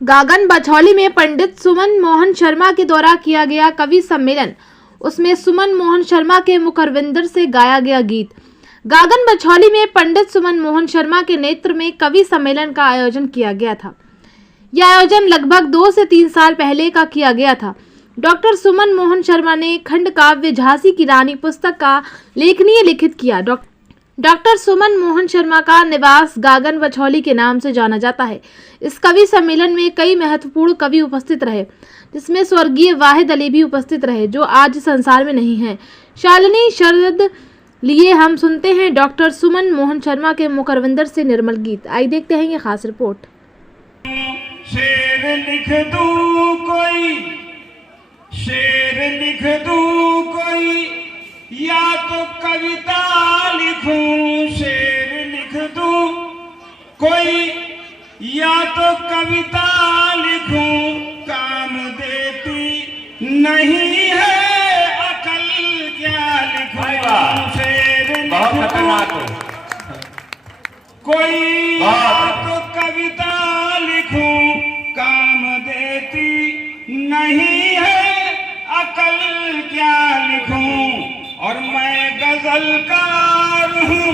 गागन बछौली में पंडित सुमन मोहन शर्मा के द्वारा किया गया कवि सम्मेलन। उसमें सुमन मोहन शर्मा के मुखरविंदर से गाया गया गीत। गागन बछौली में पंडित सुमन मोहन शर्मा के नेतृत्व में कवि सम्मेलन का आयोजन किया गया था। यह आयोजन लगभग 2 से 3 साल पहले का किया गया था। डॉक्टर सुमन मोहन शर्मा ने खंड काव्य झांसी की रानी पुस्तक का लेखनीय लिखित किया। डॉक्टर सुमन मोहन शर्मा का निवास गागन बछौली के नाम से जाना जाता है। इस कवि सम्मेलन में कई महत्वपूर्ण कवि उपस्थित रहे, जिसमें स्वर्गीय वाहिद अली भी उपस्थित रहे, जो आज संसार में नहीं हैं। शालिनी शरद लिए हम सुनते हैं डॉक्टर सुमन मोहन शर्मा के मुखरविंदर से निर्मल गीत। आइए देखते हैं ये खास रिपोर्ट। शेर लिख दूं कोई, शेर लिख दूं कोई, या तो कविता लिखूं। शेर लिख दूं कोई, या तो कविता लिखूं। काम देती नहीं है अकल, क्या लिखूं। शेर लिख दूं कोई, या तो कविता लिखूं। काम देती नहीं है अकल, क्या लिखूं। और मैं गजलकार हूँ,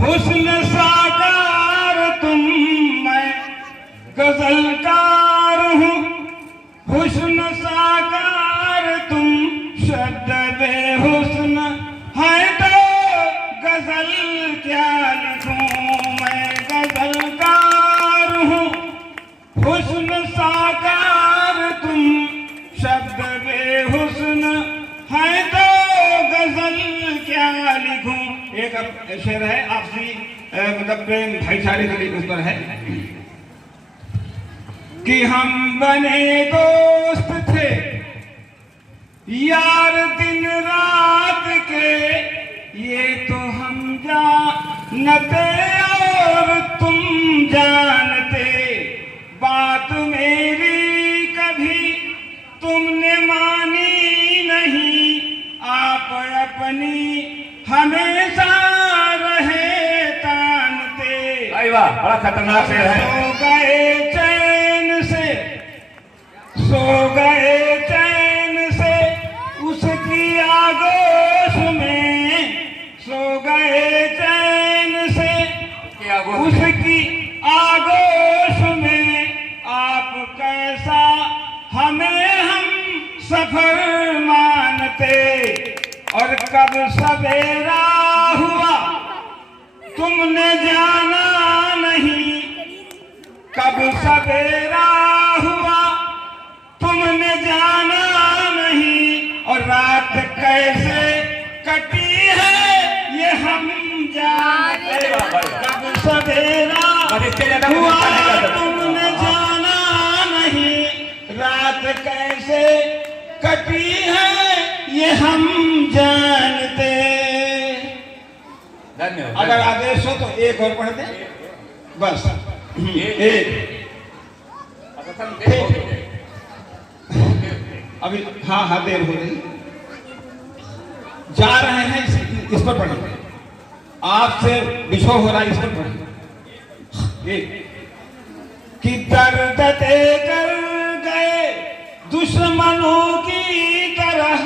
हुस्न साकार तुम। मैं गजलकार हूँ, हुस्न साकार तुम। शब्द बेहुस्न है तो गजल क्या लिखूं। मैं गजलकार हूँ, हुस्न साकार तुम। शब्द बेहुस्न है तो गजल क्या लिखूं। एक शेर है आपसी मतलब प्रेम भाईचारे के लिए उस पर है कि हम बने दोस्त थे यार दिन रात के, ये तो हम जानते और तुम जानते। बात मेरी कभी तुमने मानी नहीं, आप अपनी हमेशा रहे तानते। अरे वाह, बड़ा खतरनाक शेर है। सो गए चैन से, सो गए चैन से उसकी आगोश में। सो गए चैन से उसकी आगोश में। आप कैसा हमें हम सफर मानते। और कब सवेरा हुआ तुमने जाना नहीं। कब सवेरा हुआ तुमने जाना नहीं। और रात कैसे कटी है ये हम जानते। कब सवेरा हुआ तुमने जाना नहीं। रात कैसे कटी है ये हम जानते। धन्यवाद। अगर आदेश हो तो एक और पढ़ दे बस। एक अभी हाँ देर हो रही, जा रहे हैं इस पर पढ़ेंगे। आपसे विषय हो रहा है, इस पर पढ़ेंगे। कि दर्द देकर गए दुश्मनों की तरह।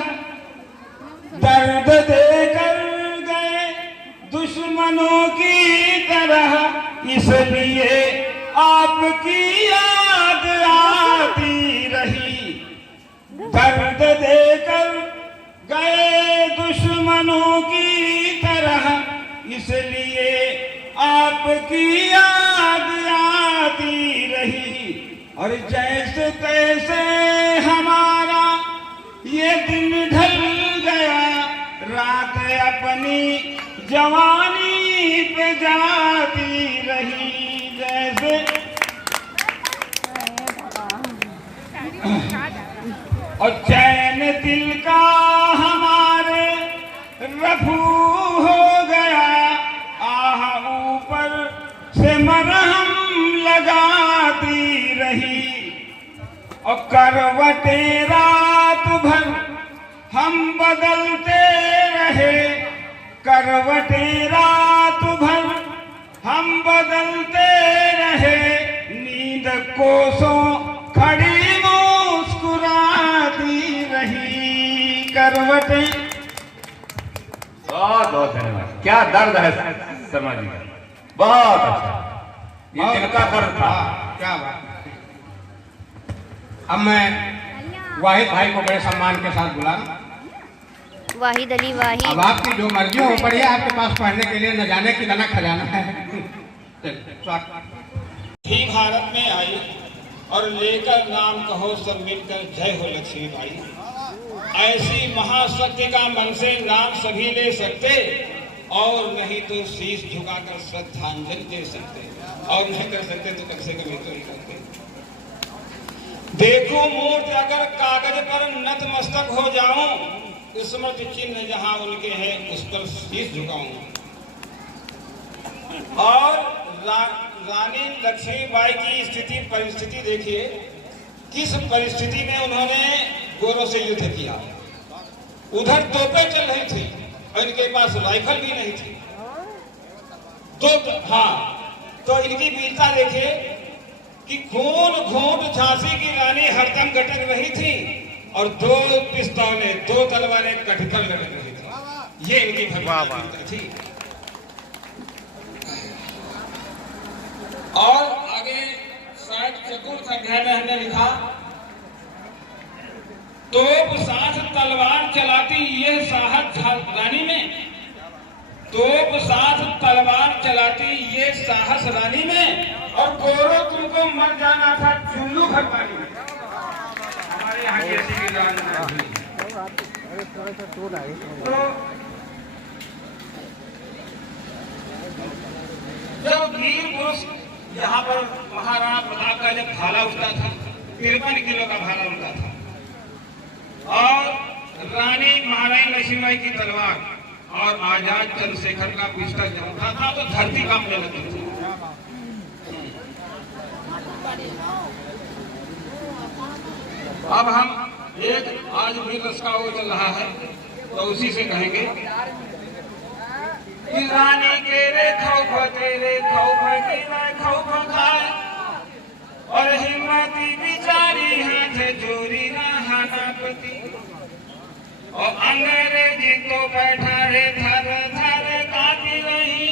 दर्द देकर गए दुश्मनों की तरह। इसलिए आपकी याद आती रही। दर्द देकर गए दुश्मनों की तरह। इसलिए आपकी याद आती रही। और जैसे तैसे हमारा ये दिन ढल गया। रात अपनी जवानी पे जाती रही। जैसे और चैन दिल का हमारे रफू हो गया। आह ऊपर से मरहम लगाती रही। और करवटें रात भर हम बदलते रहे। करवटें रात भर हम बदलते रहे। नींद कोसों बटे। बहुत बहुत धन्यवाद। क्या दर्द है शर्मा जी का, बहुत अच्छा, ये दिल का दर्द था। क्या बात। अब मैं वाहिद भाई को बड़े सम्मान के साथ बुला। वाहिद अली वाहिद। अब आपकी जो मर्जी हो पड़ी है आपके पास पढ़ने के लिए, न जाने कितना खजाना है। ही भारत में आई और लेकर नाम कहो सब मिलकर जय हो लक्ष्मी बाई। ऐसी महाशक्ति का मन से नाम सभी ले सकते, और नहीं तो शीश झुकाकर श्रद्धांजलि दे सकते, और नहीं कर सकते तो कम से कम ये तो ही करते। देखो मूर्ति अगर कागज पर नतमस्तक हो जाऊं, स्मृति चिन्ह जहां उनके हैं उस पर शीश झुकाऊं। और रानी लक्ष्मीबाई की स्थिति परिस्थिति देखिए, किस परिस्थिति में उन्होंने गोरों से युद्ध किया। उधर तोपें चल रही थी और इनके पास राइफल भी नहीं थी। तो इनकी वीरता देखिए कि खून घूंट झांसी की रानी हरदम गटक रही थी, और 2 पिस्तौलें 2 तलवारें कटकर लटक रही थी। ये इनकी वीरता थी। और आगे शायद चतुर्थ अध्याय में हमने लिखा, तोप साथ तलवार चलाती ये साहस रानी में, तोप साथ तलवार चलाती ये साहस रानी में, और गोरो तुमको मर जाना था चुल्लू घर पानी में। हमारे यहाँ कैसी की जान जब वीर पुरुष यहाँ पर महाराणा प्रताप का जब भाला उठता था, 53 किलो का भाला उठता था, और रानी महारानी लक्ष्मीबाई की तलवार और आजाद चंद्रशेखर का पिस्टल जब उठा था तो धरती कांपने लगती थी। अब हम एक आज भी रस का वो चल रहा है तो उसी से कहेंगे कि रानी के रे खौफ तेरे खौफ के रे खौफ खाए, और हिम्मती बिचारी हाथ जोड़ी रहा नापति, और अंग्रेजी तो बैठा रे धर धर काटी रही,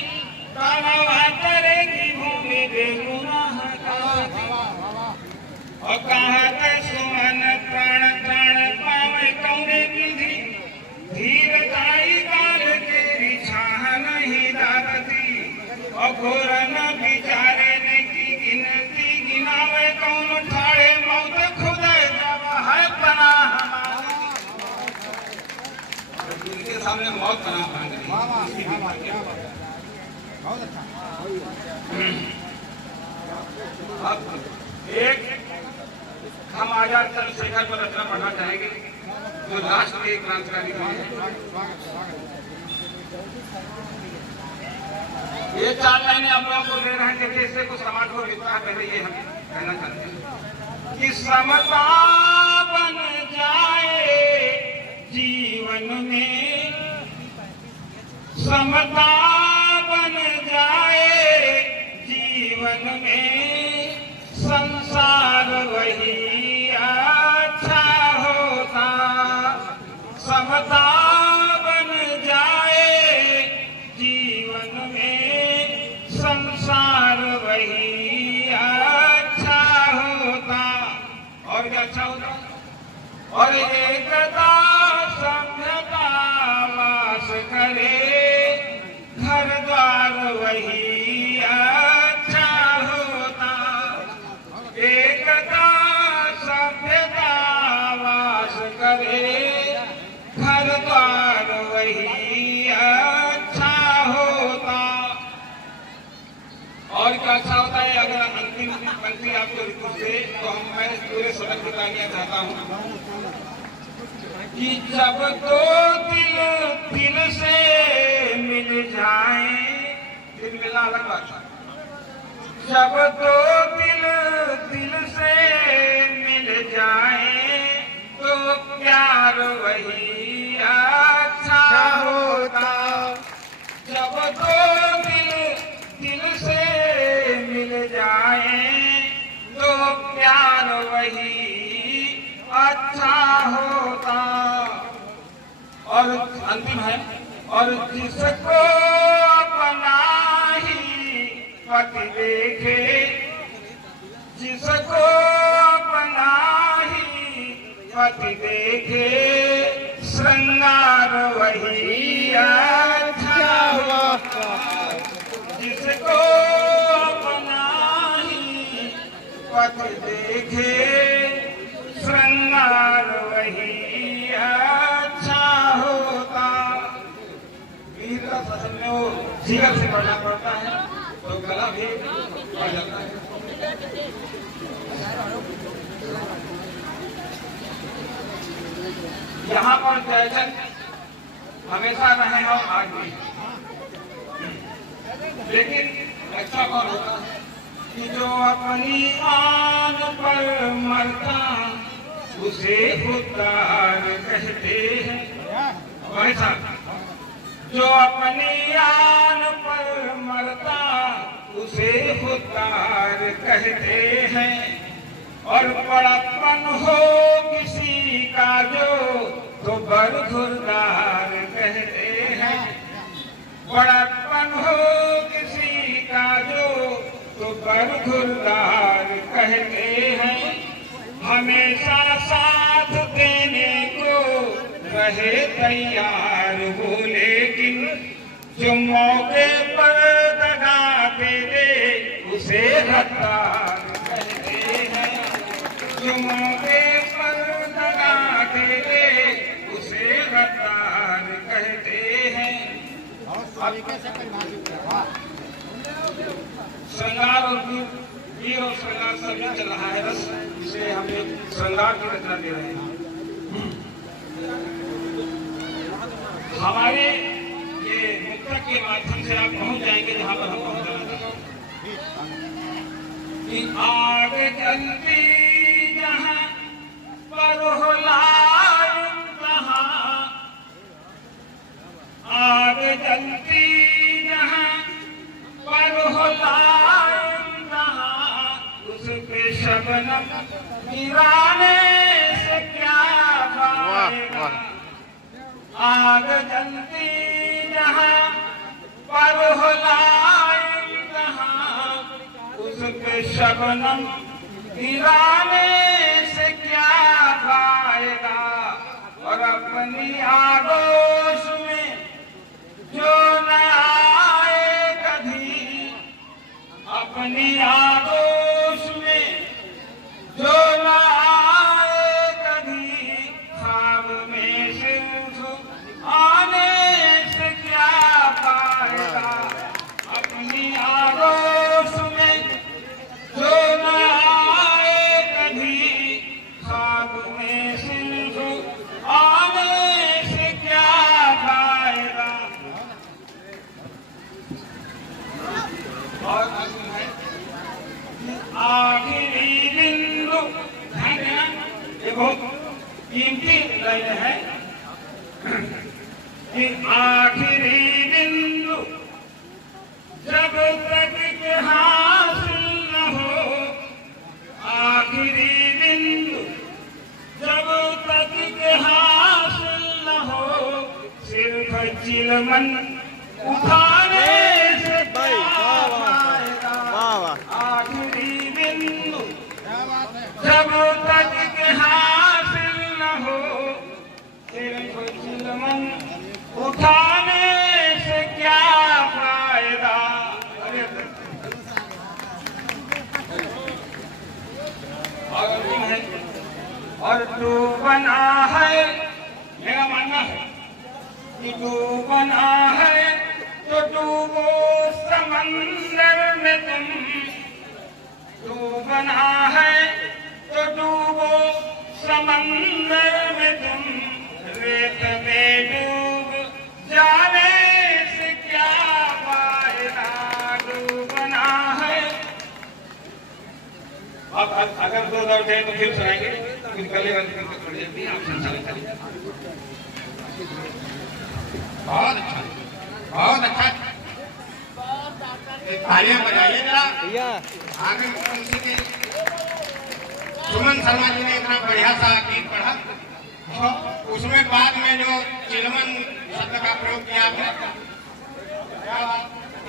काला करेगी भूमि बेगुनाह काती, और कहत सुमन प्राण प्राण पावे कौने विधि, धीर दाई काल तेरी छाह नहीं दारती, और घोर न बिचारे ने की गिनती गिनावे कौन ठाड़े मौत खुद जब है बना हमारी, इनके सामने मौत बना पाएंगे। अब एक हम आजाद चंद्रशेखर पर रचना पढ़ना चाहेंगे जो राष्ट्र के क्रांतिकारी थे। ये 4 लाइनें आप लोगों को दे रहे हैं, देखिए इससे कुछ समाज को विस्तार पहले ये हम कहना चाहते हैं कि समता बन जाए जीवन में, समता बन जाए जीवन में, संसार वही अच्छा होता, समता बन जाए जीवन में, संसार वही अच्छा होता। और क्या अच्छा होता? और एकता सभ्यता वास करे, घर द्वार वही अच्छा होता, एकता सभ्यता वास करे, घर द्वार वही अच्छा होता। और क्या अच्छा होता है? अगर अंतिम पंक्ति आपको रिपोर्ट दे तो मैं पूरे सड़क बताना चाहता हूँ कि जब तो दिल दिल से मिल जाए, दिल मिलना अलग बात है, जब तो दिल दिल से मिल जाए तो प्यार वही अच्छा होता, जब तो दिल दिल से मिल जाए तो प्यार वही अच्छा होता। और अंतिम है, और जिसको अपना ही पति देखे, जिसको अपना ही पति देखे, श्रृंगार वही अच्छा होता। जिसको अपना ही पति देखे, श्रृंगार वही अच्छा होता। वीर का फसल में वो जिगर से पढ़ना पड़ता है तो गला भी पड़ जाता है। यहाँ पर जयचंद हमेशा रहे और आज भी, लेकिन अच्छा कौन होता है कि जो अपनी आन पर मरता उसे खुदार कहते हैं। वैसा जो अपनी आन पर मरता उसे खुदार कहते हैं। और बड़प्पन हो किसी का जो तो बरखुरदार कहते हैं। बड़प्पन हो किसी का जो तो बरखुरदार कहते हैं। हमेशा साथ देने को रहे तैयार हो, लेकिन जो मौके पर दगा दे दे उसे गद्दार कहते हैं। जो मौके पर दगा दे दे उसे गद्दार कहते हैं। श्रृंगार और वीर और श्रृंगार सभी चल रहा है रस, इसलिए हम एक श्रृंगार की रचना दे रहे हैं। हमारे ये मुक्तक के माध्यम से आप पहुंच जाएंगे जहां पर हम पहुंचाना चाहते हैं कि आग जलती जहां पर हो लाइन कहां, आग जलती जहां पर हो लाइन कहां, उस पे शबनम गिराने से क्या पाएगा। आग जलती जहां पर हो लाइन कहां, उस पे शबनम गिराने से क्या पाएगा। और अपनी आगोश में जो न आए कभी, अपनी आगोश में जो न आए कभी, ख्वाब में सिर्फ आने से क्या पाएगा। अपनी आगोश में जो न आए कभी, ख्वाब में सिर्फ आने से क्या पाएगा। और आखिरी बिंदु, ध्यान देना, ये बहुत कीमती लाइन है कि आखिरी बिंदु जब तक के हासिल न हो, आखिरी बिंदु जब तक के हासिल न हो, सिर्फ चिलमन उठाने से क्या पाएगा। आखिरी बिंदु जब तक के हासिल न हो, सिर्फ चिलमन उठाने से क्या फायदा। और अंतिम है, और तू बना है, मेरा मानना है कि तू बना है तो डूबो समंदर में तुम। तू बना है तो डूबो समंदर में तुम, रेत में डूब जाने से क्या फायदा। डूबना है। अब अगर दो दौड़ गए तो फिर सुनाएंगे, फिर गले वाली फिर छोड़ देती है। आप संचालन करिए। बहुत अच्छा, बहुत अच्छा, तालियां बजाइए जरा भैया। आगे मुंशी के सुमन शर्मा जी ने इतना बढ़िया सा गीत पढ़ा, उसमें बाद में जो चिलमन शब्द का प्रयोग किया आपने,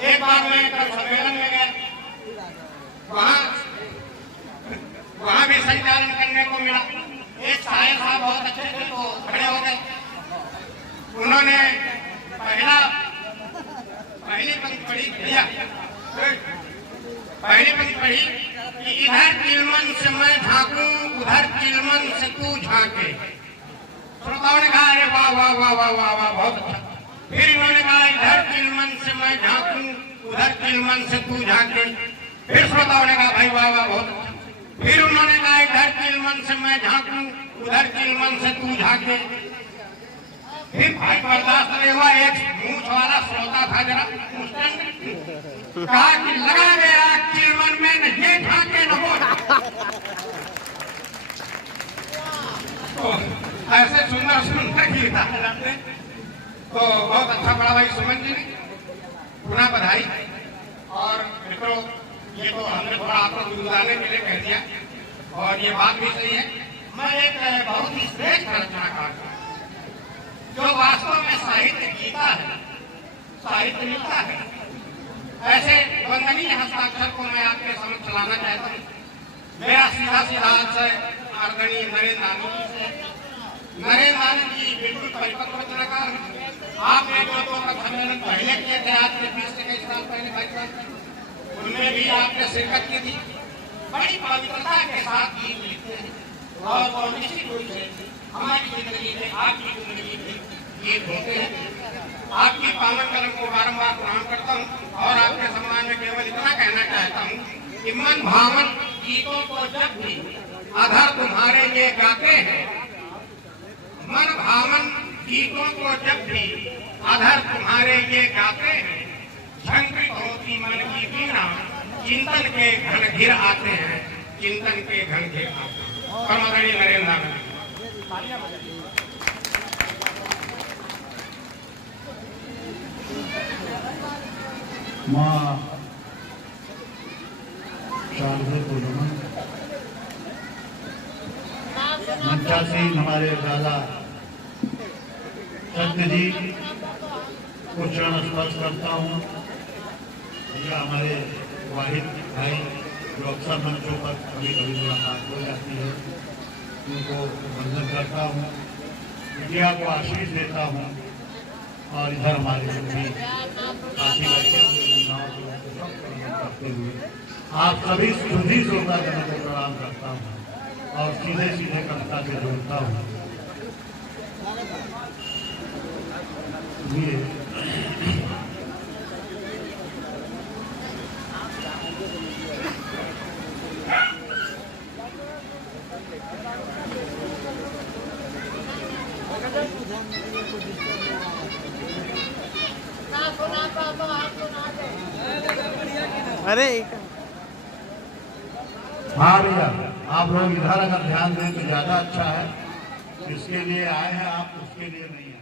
एक बार मैं कल सम्मेलन में गया, वहाँ भी संचालन करने को मिला। एक साहिब साहब बहुत अच्छे थे, तो खड़े हो गए। उन्होंने पहली पंक्ति पढ़ी, भैया पहली पंक्ति पढ़ी कि इधर चिलमन से मैं झांकूं, उधर चिलमन से तू झांके। श्रोताओं ने कहा अरे वाह वाह वाह वाह वाह वाह, बहुत अच्छा। फिर इन्होंने कहा इधर चिलमन से मैं झांकूं, उधर चिलमन से तू झांके। फिर श्रोताओं ने कहा भाई वाह वाह, बहुत अच्छा। फिर उन्होंने कहा इधर चिलमन से मैं झांकूं, उधर चिलमन से तू झांके। फिर भाई बर्दाश्त नहीं हुआ, एक मूंछ वाला श्रोता था, जरा कहा कि लगा गया चिलमन में, न ये झांके न वो। तो ऐसे सुंदर सुंदर गीत जाते, तो बहुत अच्छा पड़ा भाई सुमन जी ने, पुनः बधाई। और मित्रों, ये तो हमने थोड़ा आपको गुनगुनाने के लिए कह दिया, और ये बात भी सही है। मैं एक बहुत ही श्रेष्ठ रचनाकार हूँ, जो वास्तव में साहित्य गीता है, साहित्य लिखता है। ऐसे वंदनीय हस्ताक्षर को मैं आपके समझ चलाना चाहता हूँ। मेरा सीधा सीधा से आदरणीय नरेंद्र आनंद से, नरेंद्र आनंद जी बिल्कुल परिपक्व रचनाकार हैं। आपने जो सम्मेलन पहले किए थे, आज से 20 से कई साल पहले, 22 साल पहले, उनमें भी आपने शिरकत की थी। बड़ी पवित्रता के साथ गीत लिखते हैं, और निश्चित रूप से हमारी जिंदगी में, आपकी जिंदगी में गीत होते हैं। आपकी पावन कलम को बारंबार प्रणाम करता हूँ, और आपके सम्मान में केवल इतना कहना चाहता हूँ कि मन भावन गीतों को जब भी अधर तुम्हारे ये गाते हैं, मन भावन गीतों को जब भी अधर तुम्हारे ये गाते हैं, झंकृत होती मन की वीणा, चिंतन के घन घिर आते हैं, चिंतन के घन घिर आते हैं। कर्मधारी नरेंद्र आनंद। माँ शारदे को नमन। मंचासीन हमारे दादा सत्य जी को चरण स्पर्श करता हूँ। या हमारे वाहिद भाई जो अक्सर मंचों पर कभी कभी मुलाकात हो जाती है, उनको वंदन करता हूँ, मीडिया को आशीष देता हूँ, और इधर हमारे जो भी साथी बैठे हुए करते हुए आप सभी सुधी श्रोतागणों को प्रणाम करता हूँ, और सीधे सीधे कविता से जोड़ता हूँ। अरे हाँ भैया, आप लोग इधर अगर ध्यान दें तो ज्यादा अच्छा है। इसके लिए आए हैं आप, उसके लिए नहीं है।